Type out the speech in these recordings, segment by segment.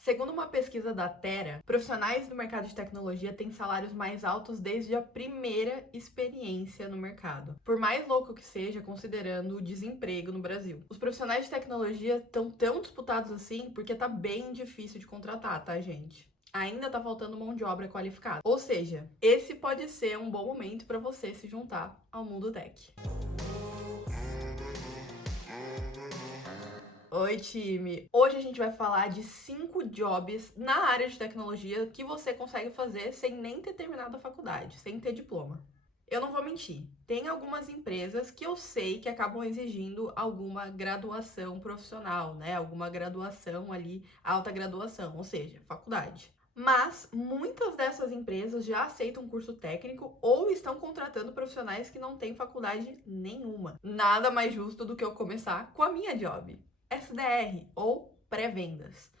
Segundo uma pesquisa da Terra, profissionais do mercado de tecnologia têm salários mais altos desde a primeira experiência no mercado. Por mais louco que seja, considerando o desemprego no Brasil. Os profissionais de tecnologia estão tão disputados assim porque tá bem difícil de contratar, tá, gente? Ainda tá faltando mão de obra qualificada. Ou seja, esse pode ser um bom momento para você se juntar ao mundo tech. Oi, time! Hoje a gente vai falar de 5 jobs na área de tecnologia que você consegue fazer sem nem ter terminado a faculdade, sem ter diploma. Eu não vou mentir, tem algumas empresas que eu sei que acabam exigindo alguma graduação profissional, né? Alguma graduação ali, alta graduação, ou seja, faculdade. Mas muitas dessas empresas já aceitam curso técnico ou estão contratando profissionais que não têm faculdade nenhuma. Nada mais justo do que eu começar com a minha job. SDR, ou pré-vendas.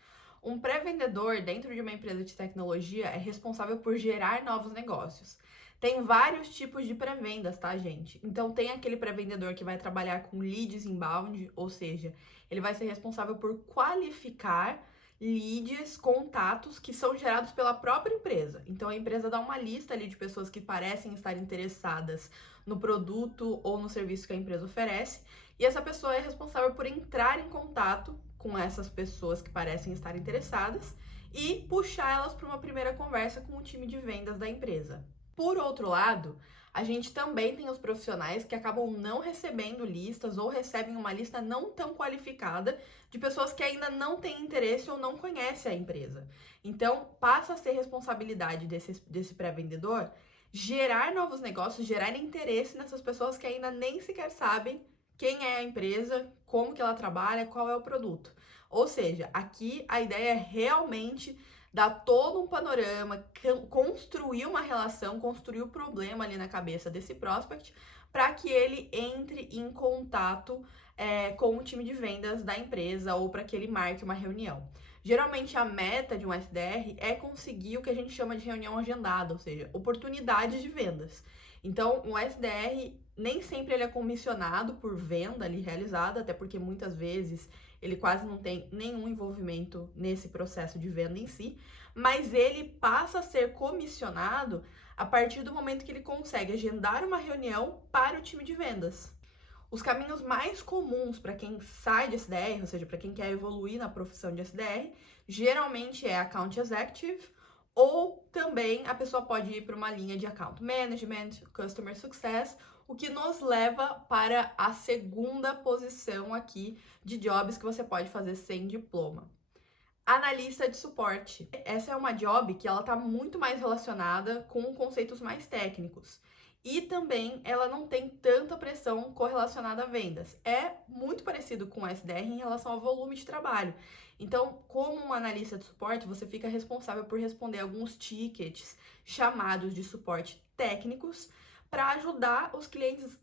Um pré-vendedor dentro de uma empresa de tecnologia é responsável por gerar novos negócios. Tem vários tipos de pré-vendas, tá, gente? Então tem aquele pré-vendedor que vai trabalhar com leads inbound, ou seja, ele vai ser responsável por qualificar leads, contatos que são gerados pela própria empresa. Então a empresa dá uma lista ali de pessoas que parecem estar interessadas no produto ou no serviço que a empresa oferece, e essa pessoa é responsável por entrar em contato com essas pessoas que parecem estar interessadas e puxar elas para uma primeira conversa com o time de vendas da empresa. Por outro lado, a gente também tem os profissionais que acabam não recebendo listas ou recebem uma lista não tão qualificada de pessoas que ainda não têm interesse ou não conhecem a empresa. Então, passa a ser responsabilidade desse pré-vendedor gerar novos negócios, gerar interesse nessas pessoas que ainda nem sequer sabem quem é a empresa, como que ela trabalha, qual é o produto. Ou seja, aqui a ideia é realmente dar todo um panorama, construir uma relação, construir o problema ali na cabeça desse prospect para que ele entre em contato com o time de vendas da empresa ou para que ele marque uma reunião. Geralmente a meta de um SDR é conseguir o que a gente chama de reunião agendada, ou seja, oportunidades de vendas. Então, um SDR nem sempre ele é comissionado por venda ali realizada, até porque muitas vezes ele quase não tem nenhum envolvimento nesse processo de venda em si, mas ele passa a ser comissionado a partir do momento que ele consegue agendar uma reunião para o time de vendas. Os caminhos mais comuns para quem sai de SDR, ou seja, para quem quer evoluir na profissão de SDR, geralmente é Account Executive, ou também a pessoa pode ir para uma linha de Account Management, Customer Success, o que nos leva para a segunda posição aqui de jobs que você pode fazer sem diploma. Analista de suporte. Essa é uma job que ela está muito mais relacionada com conceitos mais técnicos. E também ela não tem tanta pressão correlacionada a vendas. É muito parecido com o SDR em relação ao volume de trabalho. Então, como um analista de suporte, você fica responsável por responder alguns tickets chamados de suporte técnicos para ajudar os clientes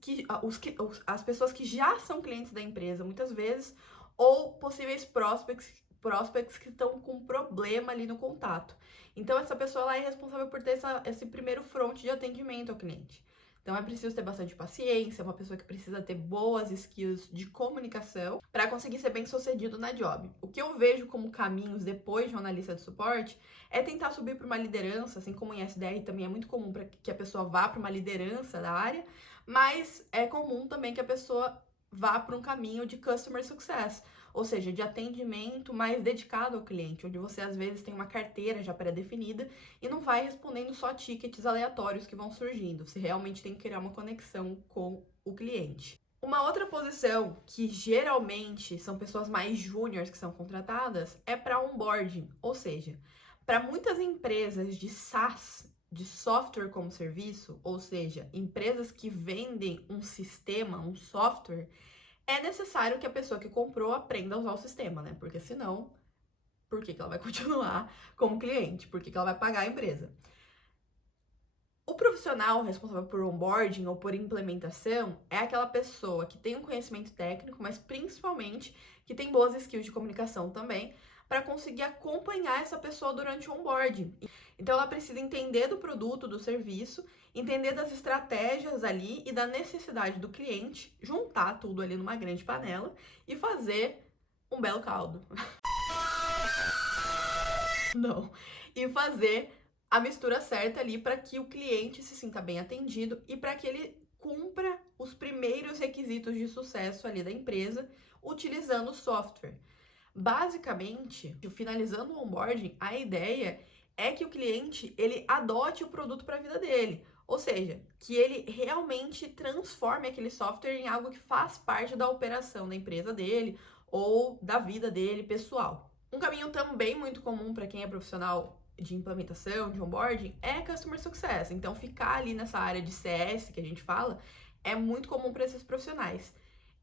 as pessoas que já são clientes da empresa, muitas vezes, ou possíveis prospects que estão com problema ali no contato. Então, essa pessoa ela é responsável por ter esse primeiro front de atendimento ao cliente. Então, é preciso ter bastante paciência, é uma pessoa que precisa ter boas skills de comunicação para conseguir ser bem sucedido na job. O que eu vejo como caminhos depois de um analista de suporte é tentar subir para uma liderança, assim como em SDR também é muito comum para que a pessoa vá para uma liderança da área, mas é comum também que a pessoa vá para um caminho de Customer Success, ou seja, de atendimento mais dedicado ao cliente, onde você às vezes tem uma carteira já pré-definida e não vai respondendo só tickets aleatórios que vão surgindo. Você realmente tem que criar uma conexão com o cliente. Uma outra posição que geralmente são pessoas mais júniores que são contratadas é para onboarding, ou seja, para muitas empresas de SaaS, de software como serviço, ou seja, empresas que vendem um sistema, um software, é necessário que a pessoa que comprou aprenda a usar o sistema, né? Porque senão, por que ela vai continuar como cliente? Por que ela vai pagar a empresa? O profissional responsável por onboarding ou por implementação é aquela pessoa que tem um conhecimento técnico, mas principalmente que tem boas skills de comunicação também, para conseguir acompanhar essa pessoa durante o onboarding. Então ela precisa entender do produto, do serviço, entender das estratégias ali e da necessidade do cliente, juntar tudo ali numa grande panela e fazer um belo caldo. não, e fazer a mistura certa ali para que o cliente se sinta bem atendido e para que ele cumpra os primeiros requisitos de sucesso ali da empresa utilizando o software. Basicamente, finalizando o onboarding, a ideia é que o cliente ele adote o produto para a vida dele, ou seja, que ele realmente transforme aquele software em algo que faz parte da operação da empresa dele ou da vida dele pessoal. Um caminho também muito comum para quem é profissional de implementação, de onboarding, é Customer Success. Então, ficar ali nessa área de CS que a gente fala é muito comum para esses profissionais.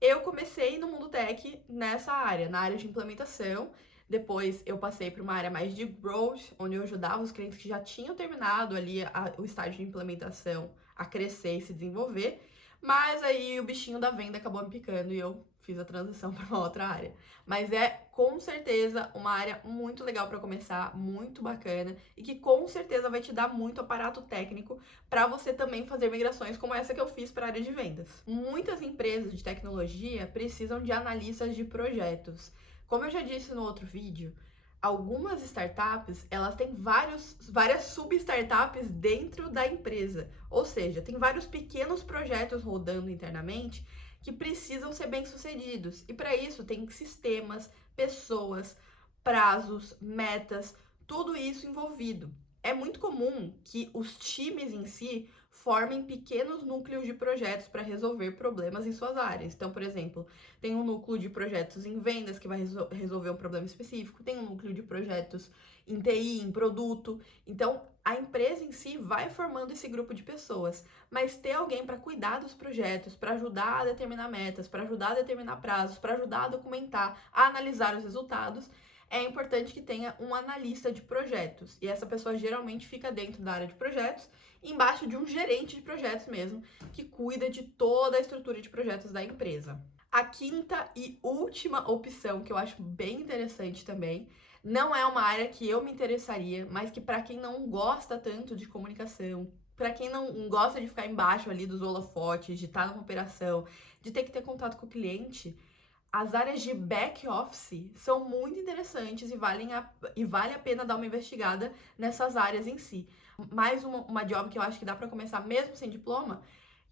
Eu comecei no mundo tech nessa área, na área de implementação. Depois eu passei para uma área mais de growth, onde eu ajudava os clientes que já tinham terminado ali o estágio de implementação a crescer e se desenvolver. Mas aí o bichinho da venda acabou me picando e eu fiz a transição para uma outra área. Mas é com certeza uma área muito legal para começar, muito bacana e que com certeza vai te dar muito aparato técnico para você também fazer migrações como essa que eu fiz para a área de vendas. Muitas empresas de tecnologia precisam de analistas de projetos. Como eu já disse no outro vídeo, algumas startups, elas têm várias sub-startups dentro da empresa. Ou seja, tem vários pequenos projetos rodando internamente que precisam ser bem-sucedidos. E para isso tem sistemas, pessoas, prazos, metas, tudo isso envolvido. É muito comum que os times em si formem pequenos núcleos de projetos para resolver problemas em suas áreas. Então, por exemplo, tem um núcleo de projetos em vendas que vai resolver um problema específico, tem um núcleo de projetos em TI, em produto. Então, a empresa em si vai formando esse grupo de pessoas, mas ter alguém para cuidar dos projetos, para ajudar a determinar metas, para ajudar a determinar prazos, para ajudar a documentar, a analisar os resultados, é importante que tenha um analista de projetos. E essa pessoa geralmente fica dentro da área de projetos, embaixo de um gerente de projetos mesmo, que cuida de toda a estrutura de projetos da empresa. A quinta e última opção, que eu acho bem interessante também, não é uma área que eu me interessaria, mas que para quem não gosta tanto de comunicação, para quem não gosta de ficar embaixo ali dos holofotes, de estar numa operação, de ter que ter contato com o cliente, as áreas de back office são muito interessantes e vale a pena dar uma investigada nessas áreas em si. Mais uma job que eu acho que dá para começar mesmo sem diploma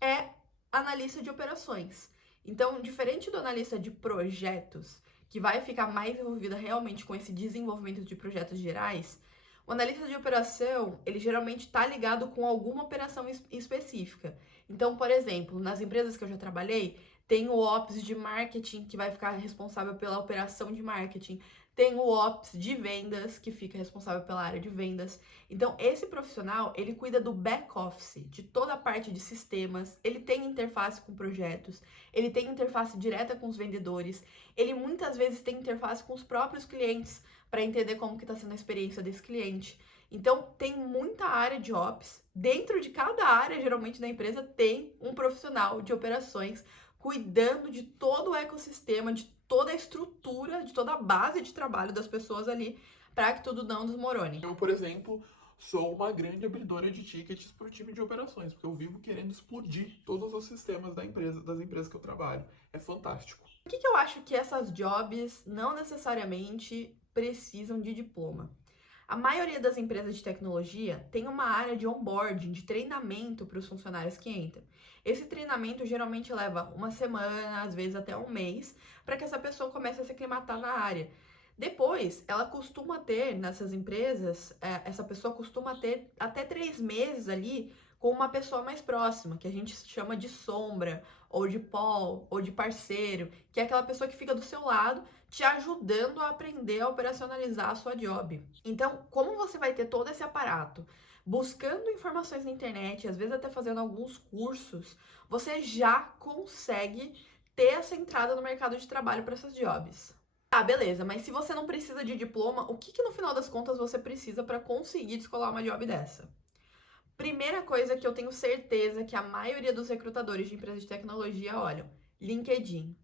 é analista de operações. Então, diferente do analista de projetos, que vai ficar mais envolvida realmente com esse desenvolvimento de projetos gerais, o analista de operação, ele geralmente está ligado com alguma operação específica. Então, por exemplo, nas empresas que eu já trabalhei, tem o Ops de marketing, que vai ficar responsável pela operação de marketing. Tem o Ops de vendas, que fica responsável pela área de vendas. Então, esse profissional, ele cuida do back-office, de toda a parte de sistemas. Ele tem interface com projetos, ele tem interface direta com os vendedores. Ele muitas vezes tem interface com os próprios clientes, para entender como que está sendo a experiência desse cliente. Então, tem muita área de Ops. Dentro de cada área, geralmente, da empresa, tem um profissional de operações cuidando de todo o ecossistema, de toda a estrutura, de toda a base de trabalho das pessoas ali, para que tudo não desmorone. Eu, por exemplo, sou uma grande abridora de tickets para o time de operações, porque eu vivo querendo explodir todos os sistemas da empresa, das empresas que eu trabalho. É fantástico. Por que eu acho que essas jobs não necessariamente precisam de diploma? A maioria das empresas de tecnologia tem uma área de onboarding, de treinamento para os funcionários que entram. Esse treinamento geralmente leva uma semana, às vezes até um mês, para que essa pessoa comece a se aclimatar na área. Depois, ela costuma ter, nessas empresas, essa pessoa costuma ter até 3 meses ali com uma pessoa mais próxima, que a gente chama de sombra, ou de pol, ou de parceiro, que é aquela pessoa que fica do seu lado, te ajudando a aprender a operacionalizar a sua job. Então, como você vai ter todo esse aparato, buscando informações na internet, às vezes até fazendo alguns cursos, você já consegue ter essa entrada no mercado de trabalho para essas jobs. Ah, beleza, mas se você não precisa de diploma, o que no final das contas você precisa para conseguir descolar uma job dessa? Primeira coisa que eu tenho certeza que a maioria dos recrutadores de empresas de tecnologia olham: LinkedIn.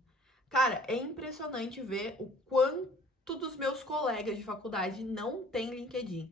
Cara, é impressionante ver o quanto dos meus colegas de faculdade não tem LinkedIn.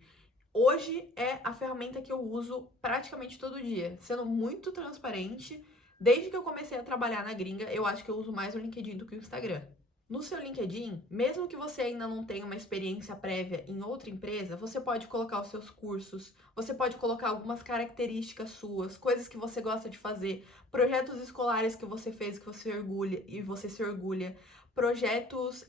Hoje é a ferramenta que eu uso praticamente todo dia, sendo muito transparente. Desde que eu comecei a trabalhar na gringa, eu acho que eu uso mais o LinkedIn do que o Instagram. No seu LinkedIn, mesmo que você ainda não tenha uma experiência prévia em outra empresa, você pode colocar os seus cursos, você pode colocar algumas características suas, coisas que você gosta de fazer, projetos escolares que você fez que você orgulha e você se orgulha, projetos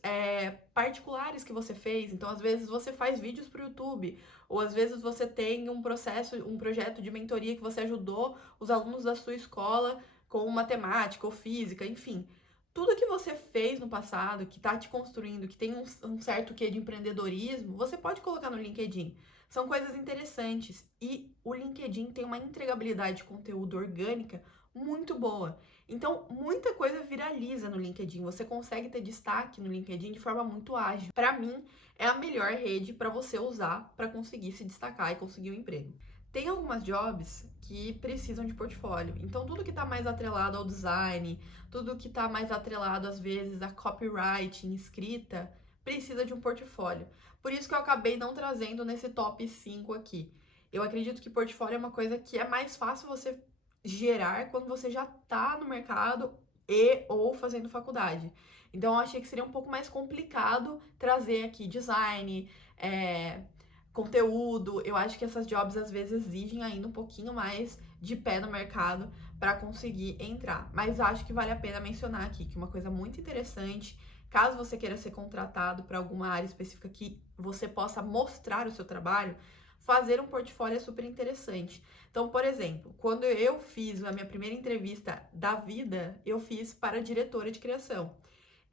particulares que você fez. Então, às vezes você faz vídeos para o YouTube, ou às vezes você tem um projeto de mentoria que você ajudou os alunos da sua escola com matemática ou física, enfim. Tudo que você fez no passado, que está te construindo, que tem um certo quê de empreendedorismo, você pode colocar no LinkedIn. São coisas interessantes. E o LinkedIn tem uma entregabilidade de conteúdo orgânica muito boa. Então, muita coisa viraliza no LinkedIn. Você consegue ter destaque no LinkedIn de forma muito ágil. Para mim, é a melhor rede para você usar para conseguir se destacar e conseguir um emprego. Tem algumas jobs que precisam de portfólio. Então, tudo que está mais atrelado ao design, tudo que está mais atrelado, às vezes, a copywriting, escrita, precisa de um portfólio. Por isso que eu acabei não trazendo nesse top 5 aqui. Eu acredito que portfólio é uma coisa que é mais fácil você gerar quando você já está no mercado ou fazendo faculdade. Então, eu achei que seria um pouco mais complicado trazer aqui design, conteúdo. Eu acho que essas jobs às vezes exigem ainda um pouquinho mais de pé no mercado para conseguir entrar. Mas acho que vale a pena mencionar aqui que uma coisa muito interessante, caso você queira ser contratado para alguma área específica que você possa mostrar o seu trabalho, fazer um portfólio é super interessante. Então, por exemplo, quando eu fiz a minha primeira entrevista da vida, eu fiz para diretora de criação.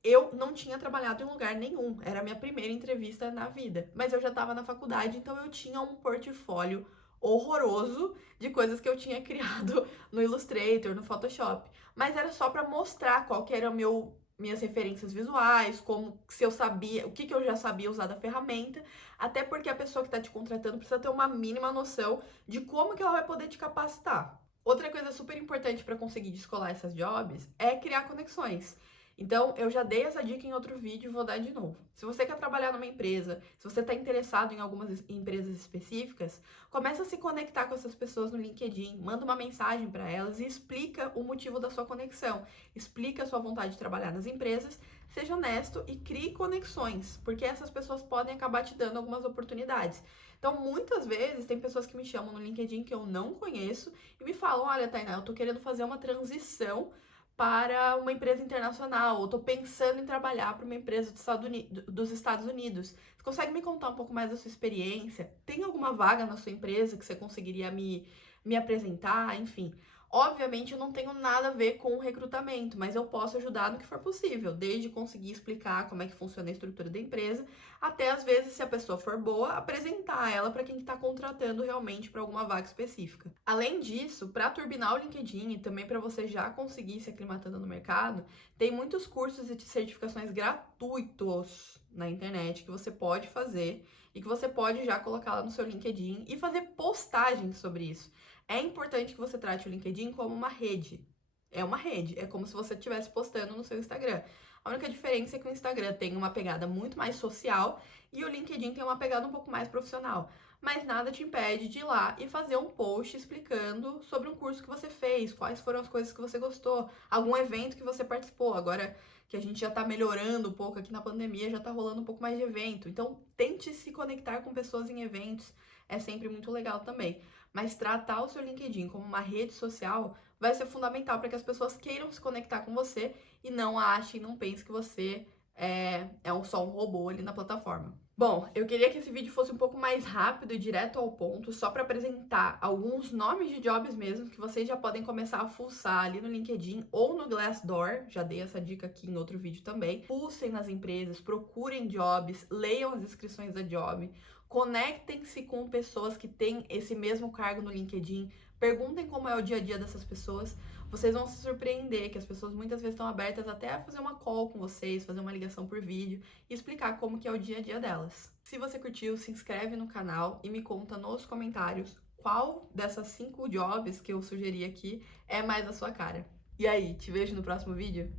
Eu não tinha trabalhado em lugar nenhum, era a minha primeira entrevista na vida, mas eu já estava na faculdade, então eu tinha um portfólio horroroso de coisas que eu tinha criado no Illustrator, no Photoshop, mas era só para mostrar qual que era minhas referências visuais, como se eu sabia, o que eu já sabia usar da ferramenta, até porque a pessoa que está te contratando precisa ter uma mínima noção de como que ela vai poder te capacitar. Outra coisa super importante para conseguir descolar essas jobs é criar conexões. Então, eu já dei essa dica em outro vídeo e vou dar de novo. Se você quer trabalhar numa empresa, se você está interessado em algumas empresas específicas, começa a se conectar com essas pessoas no LinkedIn, manda uma mensagem para elas e explica o motivo da sua conexão. Explica a sua vontade de trabalhar nas empresas, seja honesto e crie conexões, porque essas pessoas podem acabar te dando algumas oportunidades. Então, muitas vezes, tem pessoas que me chamam no LinkedIn que eu não conheço e me falam, olha, Tainá, eu tô querendo fazer uma transição para uma empresa internacional, ou tô pensando em trabalhar para uma empresa dos Estados Unidos. Você consegue me contar um pouco mais da sua experiência? Tem alguma vaga na sua empresa que você conseguiria me apresentar? Enfim, obviamente eu não tenho nada a ver com o recrutamento, mas eu posso ajudar no que for possível, desde conseguir explicar como é que funciona a estrutura da empresa, até às vezes, se a pessoa for boa, apresentar ela para quem está contratando realmente para alguma vaga específica. Além disso, para turbinar o LinkedIn e também para você já conseguir se aclimatando no mercado, tem muitos cursos e certificações gratuitos na internet que você pode fazer e que você pode já colocar lá no seu LinkedIn e fazer postagens sobre isso. É importante que você trate o LinkedIn como uma rede. É uma rede, é como se você estivesse postando no seu Instagram. A única diferença é que o Instagram tem uma pegada muito mais social e o LinkedIn tem uma pegada um pouco mais profissional. Mas nada te impede de ir lá e fazer um post explicando sobre um curso que você fez, quais foram as coisas que você gostou, algum evento que você participou. Agora que a gente já tá melhorando um pouco aqui na pandemia, já tá rolando um pouco mais de evento. Então, tente se conectar com pessoas em eventos, é sempre muito legal também. Mas tratar o seu LinkedIn como uma rede social vai ser fundamental para que as pessoas queiram se conectar com você e não achem, não pensem que você é só um robô ali na plataforma. Bom, eu queria que esse vídeo fosse um pouco mais rápido e direto ao ponto, só para apresentar alguns nomes de jobs mesmo, que vocês já podem começar a fuçar ali no LinkedIn ou no Glassdoor, já dei essa dica aqui em outro vídeo também. Fucem nas empresas, procurem jobs, leiam as descrições da job, conectem-se com pessoas que têm esse mesmo cargo no LinkedIn, perguntem como é o dia a dia dessas pessoas. Vocês vão se surpreender que as pessoas muitas vezes estão abertas até a fazer uma call com vocês, fazer uma ligação por vídeo e explicar como que é o dia a dia delas. Se você curtiu, se inscreve no canal e me conta nos comentários qual dessas 5 jobs que eu sugeri aqui é mais a sua cara. E aí, te vejo no próximo vídeo?